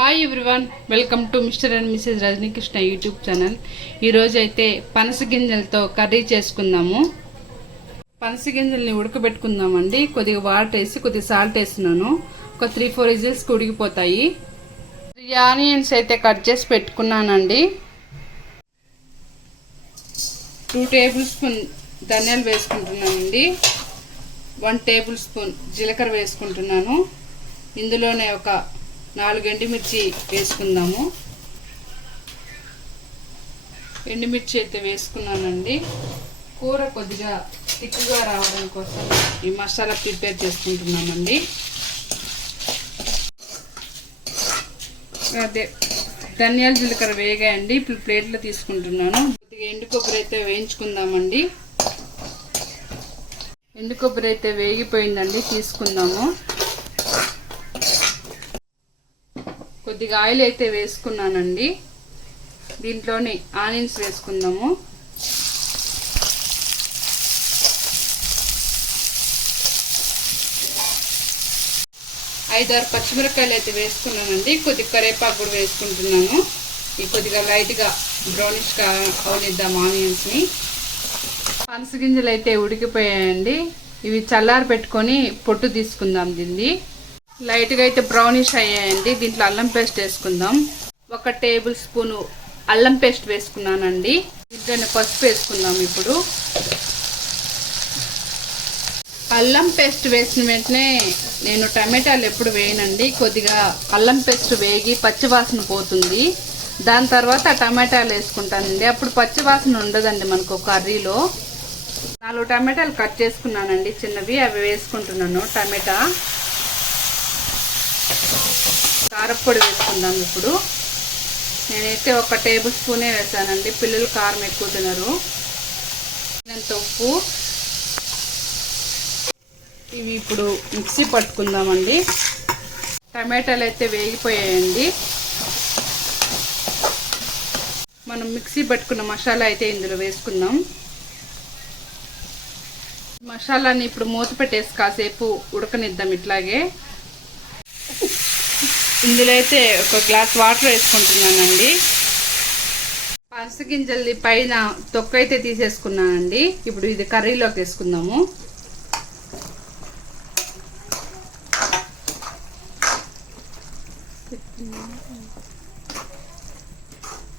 Hi everyone, welcome to mister and missus Rajanikrishna YouTube channel. ఈరోజు అయితే పనస గింజలతో కర్రీ చేసుకుందాము. పనస గింజల్ని ఉడకబెట్టుకుందామండి. కొద్దిగా వాటర్ వేసి కొద్దిగా సాల్ట్ వేస్తున్నాను. ఒక 3-4 విజిల్స్ ఉడికిపోతాయి. 3 ఆనియన్స్ అయితే కట్ చేసి పెట్టుకున్నానండి. 2 టేబుల్ స్పూన్ ధనియాలు వేసుకుంటున్నానండి. 1 టేబుల్ స్పూన్ జీలకర్ర వేసుకుంటున్నాను. ఇందులోనే ఒక 4 ఎండుమిర్చి వేసుకుందాము. ఎండుమిర్చి అయితే వేసుకున్నానండి. కూర కొద్దిగా థిక్గా రావడం కోసం ఈ మసాలా ప్రిపేర్ చేసుకుంటున్నామండి. అదే ధనియాల జీలకర్ర వేగాయండి. ఇప్పుడు ప్లేట్లో తీసుకుంటున్నాను. కొద్దిగా ఎండు కొబ్బరి అయితే వేయించుకుందామండి. ఎండు కొబ్బరి అయితే వేగిపోయిందండి, తీసుకుందాము. కొద్దిగా ఆయిల్ అయితే వేసుకున్నానండి. దీంట్లోని ఆనియన్స్ వేసుకుందాము. ఐదారు పచ్చిమిరపకాయలు అయితే వేసుకున్నానండి. కొద్దిగా కరివేపాకు కూడా వేసుకుంటున్నాను. ఈ కొద్దిగా లైట్గా బ్రౌనిష్గా అవనిద్దాం ఆనియన్స్ని. పనస గింజలు అయితే ఉడికిపోయాయండి. ఇవి చల్లారి పెట్టుకొని పొట్టు తీసుకుందాం. దీన్ని లైట్గా అయితే బ్రౌనిష్ అయ్యాయండి. దీంట్లో అల్లం పేస్ట్ వేసుకుందాం. 1 టేబుల్ స్పూను అల్లం పేస్ట్ వేసుకున్నానండి. దీంట్లోనే పసుపు వేసుకుందాం. ఇప్పుడు అల్లం పేస్ట్ వేసిన వెంటనే నేను టమాటాలు ఎప్పుడు వేయనండి. కొద్దిగా అల్లం పేస్ట్ వేగి పచ్చివాసన పోతుంది. దాని తర్వాత టమాటాలు వేసుకుంటానండి. అప్పుడు పచ్చివాసన ఉండదండి మనకు కర్రీలో. 4 టమాటాలు కట్ చేసుకున్నానండి, చిన్నవి. అవి వేసుకుంటున్నాను. టమాటా కారపొడి వేసుకుందాం. ఇప్పుడు నేనైతే 1 టేబుల్ స్పూనే వేసానండి. పిల్లలు కారం ఎక్కువ తినరు. ఇంత ఉప్పు. ఇవి ఇప్పుడు మిక్సీ పట్టుకుందామండి. టమాటాలు అయితే వేగిపోయాయండి. మనం మిక్సీ పట్టుకున్న మసాలా అయితే ఇందులో వేసుకుందాం. మసాలాని ఇప్పుడు మూత పెట్టేసి కాసేపు ఉడకనిద్దాం. ఇట్లాగే ఇందులో అయితే 1 గ్లాస్ వాటర్ వేసుకుంటున్నానండి. పనస గింజల్ని పైన తొక్క అయితే తీసేసుకున్నానండి. ఇప్పుడు ఇది కర్రీలోకి వేసుకుందాము.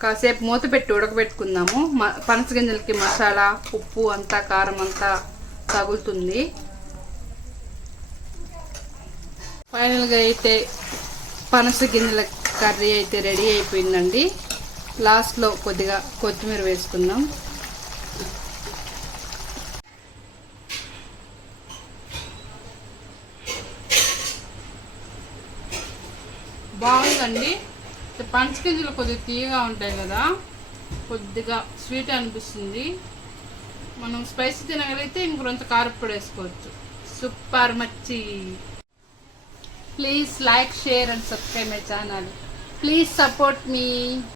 కాసేపు మూత పెట్టి ఉడకబెట్టుకుందాము. పనస గింజలకి మసాలా, ఉప్పు అంతా, కారం అంతా తగులుతుంది. ఫైనల్గా అయితే పనస గింజల కర్రీ అయితే రెడీ అయిపోయిందండి. లాస్ట్లో కొద్దిగా కొత్తిమీర వేసుకుందాం. బాగుందండి. పనస గింజలు కొద్దిగా తీయగా ఉంటాయి కదా, కొద్దిగా స్వీట్ అనిపిస్తుంది. మనం స్పైసీ తినగలిగితే ఇంకొంత కారప్పొడి వేసుకోవచ్చు. సూపర్ మచ్చి. Please like, share and subscribe my channel. Please support me.